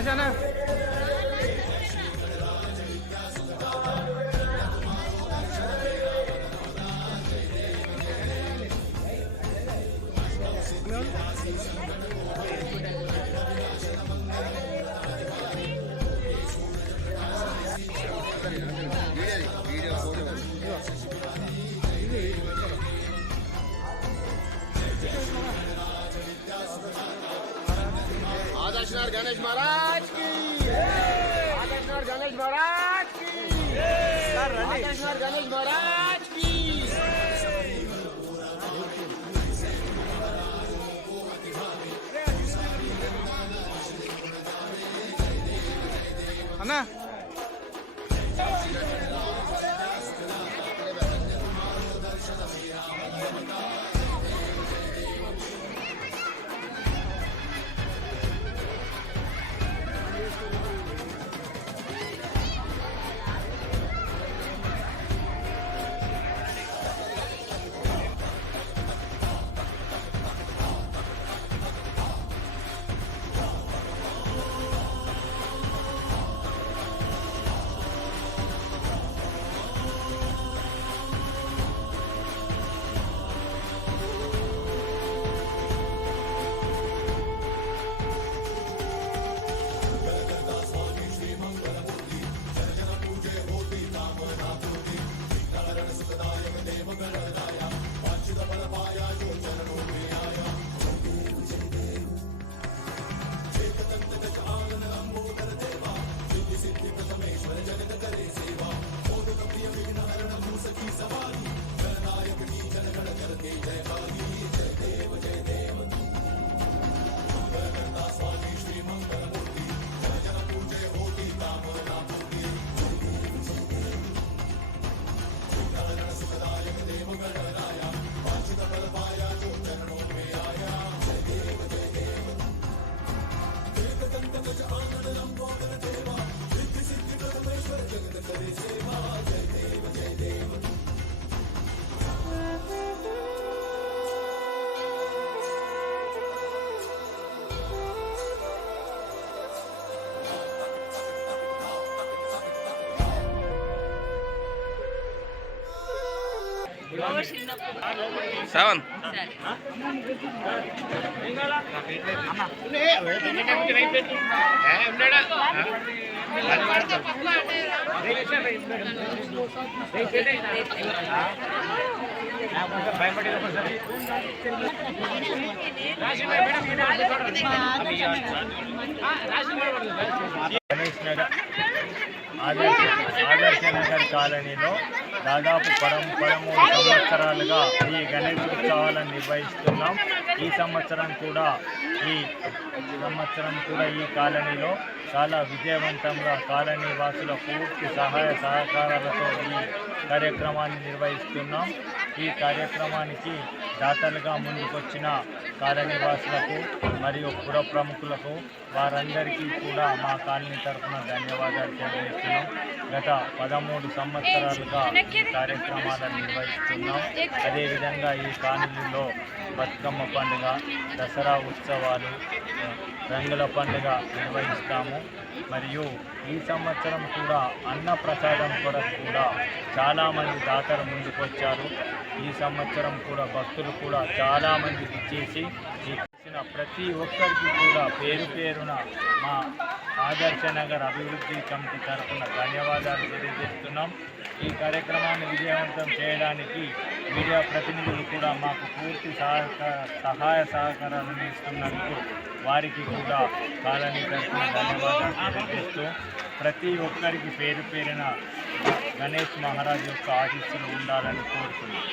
Arkadaşlar ఆగస్టునాడు Ganesh Maharaj కి ఆగస్టునాడు గణేష్ మహారాజ్ కి ఆగస్టునాడు గణేష్ మహారాజ్ కి అన్నా సెవెన్. గణేష్ ఆదర్శ ఆదర్శ నగర్ కాలనీలో దాదాపు పదం పదమూడు సంవత్సరాలుగా ఈ గణేష్ ఉత్సవాలను నిర్వహిస్తున్నాం. ఈ సంవత్సరం కూడా ఈ సంవత్సరం కూడా ఈ కాలనీలో చాలా విజయవంతంగా కాలనీ వాసుల పూర్తి సహాయ సహకారాలతో ఈ కార్యక్రమాన్ని నిర్వహిస్తున్నాం. ఈ కార్యక్రమానికి దాతలుగా ముందుకొచ్చిన కాలనీవాసులకు మరియు పుర ప్రముఖులకు వారందరికీ కూడా మా కాలనీ తరఫున ధన్యవాదాలు తెలియజేస్తున్నాం. గత పదమూడు సంవత్సరాలుగా ఈ కార్యక్రమాలను నిర్వహిస్తున్నాం. అదేవిధంగా ఈ కాలనీలో బతుకమ్మ పండుగ దసరా ఉత్సవాలు రంగుల పండుగ నిర్వహిస్తాము. మరియు ఈ సంవత్సరం కూడా అన్న ప్రసాదం కొరకు కూడా చాలామంది దాతలు ముందుకొచ్చారు. ఈ సంవత్సరం కూడా భక్తులు కూడా చాలామంది ఇచ్చేసి వచ్చిన ప్రతి ఒక్కరికి కూడా పేరు పేరున మా ఆదర్శ నగర్ అభివృద్ధి కమిటీ తరఫున ధన్యవాదాలు తెలియజేస్తున్నాం. ఈ కార్యక్రమాన్ని విజయవంతం చేయడానికి మీడియా ప్రతినిధులు కూడా మాకు పూర్తి సహకార సహాయ సహకారాలను ఇస్తున్నందుకు వారికి కూడా కాలనీ తరఫున ధన్యవాదాలు తెలియజేస్తూ ప్రతి ఒక్కరికి పేరు పేరున గణేష్ మహారాజ్ యొక్క ఆశీస్సులు ఉండాలని కోరుతున్నాం.